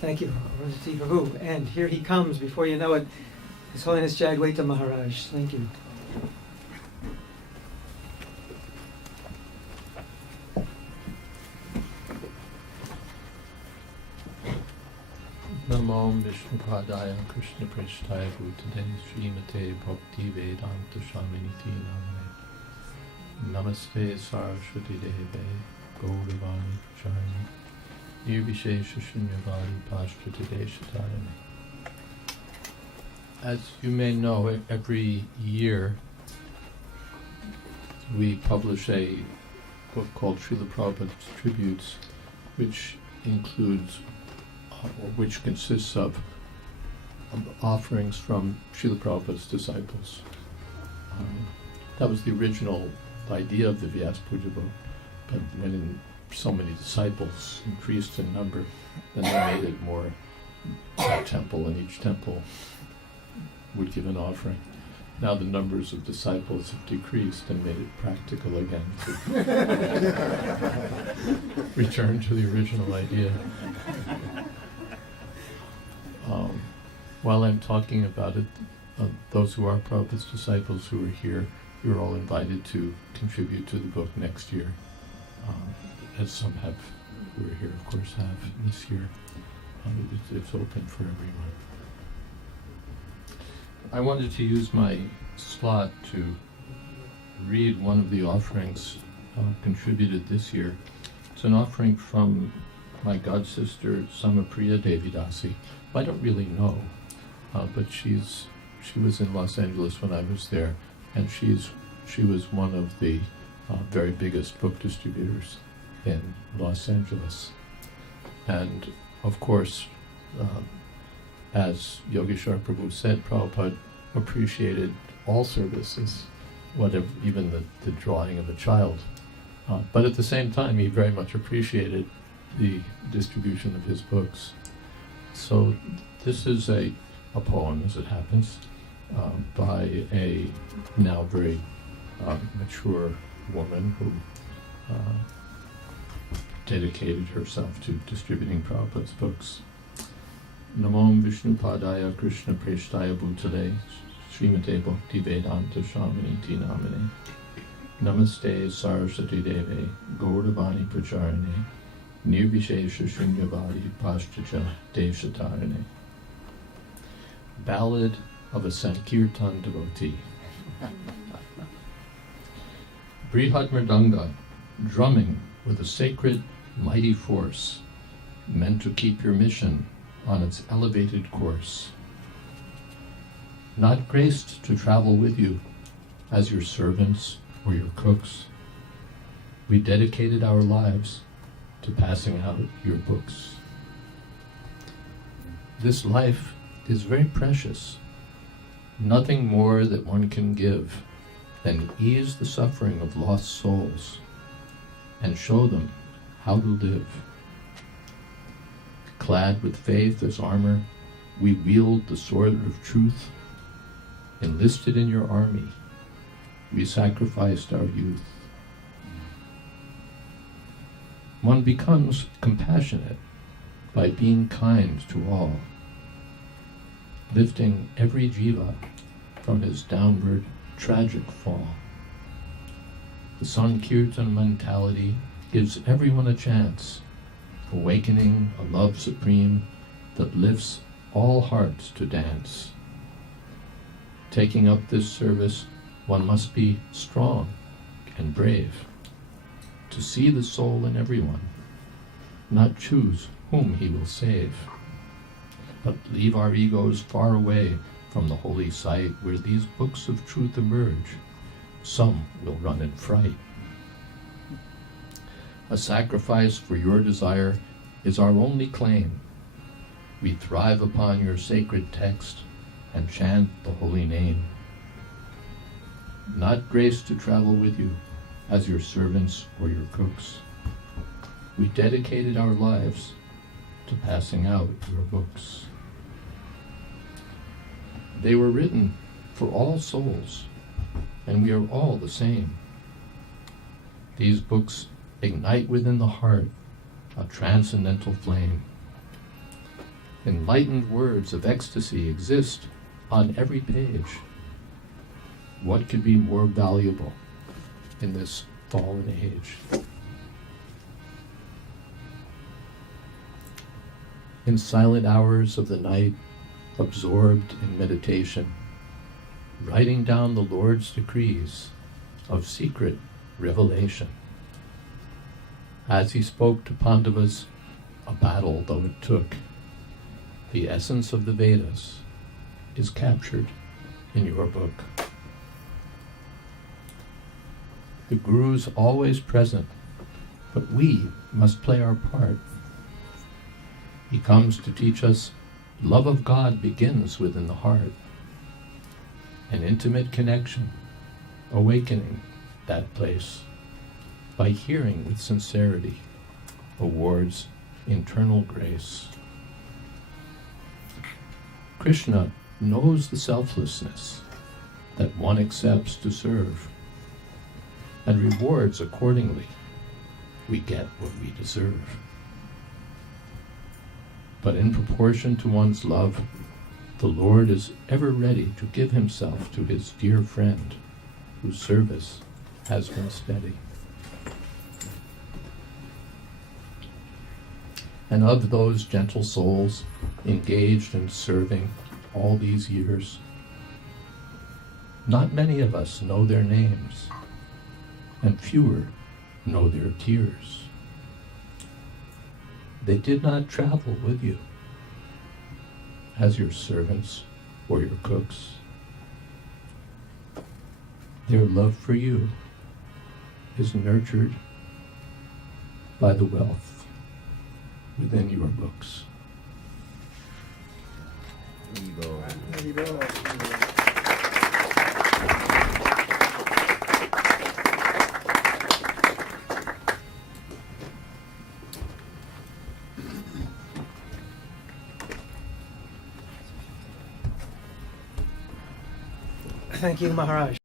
Thank you, Arundhati Prabhu. And here he comes, before you know it, His Holiness Jayadvaita Maharaj. Thank you. Namo Vishnupadaya Krishna Prishtaya Bhutale Srimate Bhaktivedanta Swami Namane Namaste Saraswati Deve Gauravani Pracharine Nirvishesha Shunyavadi Pashtati Deshatarane. As you may know, every year we publish a book called Srila Prabhupada's Tributes, which includes which consists of offerings from Srila Prabhupada's disciples. That was the original idea of the Vyasa Puja book, but when so many disciples increased in number, then they made it more a temple, and each temple would give an offering. Now the numbers of disciples have decreased and made it practical again to return to the original idea. While I'm talking about it, those who are Prabhupada's disciples who are here, you're all invited to contribute to the book next year, as some have, who are here, of course, have this year. It's open for everyone. I wanted to use my slot to read one of the offerings contributed this year. It's an offering from my god sister Samapriya Devidasi. I don't really know, but she was in Los Angeles when I was there, and she was one of the very biggest book distributors in Los Angeles. And of course, as Yogeshwar Prabhu said, Prabhupada appreciated all services, whatever, even the drawing of a child. But at the same time, he very much appreciated the distribution of his books. So this is a poem, as it happens, by a now very mature woman who dedicated herself to distributing Prabhupada's books. Namo Vishnupadaya Krishna Prishtaya Bhutale Srimate Bhaktivedanta Swami Namane Namaste Saraswati Deve Gauravani Pracharine Nirvishesha Shunyavadi Pashtati Deshatarane. Ballad of a Sankirtan devotee. Brihad Mridanga, drumming with a sacred, mighty force, meant to keep your mission on its elevated course. Not graced to travel with you as your servants or your cooks, we dedicated our lives to passing out your books. This life is very precious, nothing more that one can give than ease the suffering of lost souls and show them how to live. Clad with faith as armor, we wield the sword of truth. Enlisted in your army, we sacrificed our youth. One becomes compassionate by being kind to all, lifting every jiva from his downward tragic fall. The Sankirtan mentality gives everyone a chance, awakening a love supreme that lifts all hearts to dance. Taking up this service, one must be strong and brave, to see the soul in everyone, not choose whom he will save, but leave our egos far away from the holy site where these books of truth emerge. Some will run in fright. A sacrifice for your desire is our only claim. We thrive upon your sacred text and chant the holy name. Not graced to travel with you as your servants or your cooks, we dedicated our lives to passing out your books. They were written for all souls, and we are all the same. These books ignite within the heart a transcendental flame. Enlightened words of ecstasy exist on every page. What could be more valuable in this fallen age? In silent hours of the night, absorbed in meditation, writing down the Lord's decrees of secret revelation. As he spoke to Pandavas, a battle though it took, the essence of the Vedas is captured in your book. The Guru is always present, but we must play our part. He comes to teach us love of God begins within the heart. An intimate connection, awakening that place by hearing with sincerity, awards internal grace. Krishna knows the selflessness that one accepts to serve and rewards accordingly. We get what we deserve. But in proportion to one's love, the Lord is ever ready to give himself to his dear friend, whose service has been steady. And of those gentle souls engaged in serving all these years, not many of us know their names, and fewer know their tears. They did not travel with you as your servants or your cooks. Their love for you is nurtured by the wealth within your books. Thank you, Maharaj.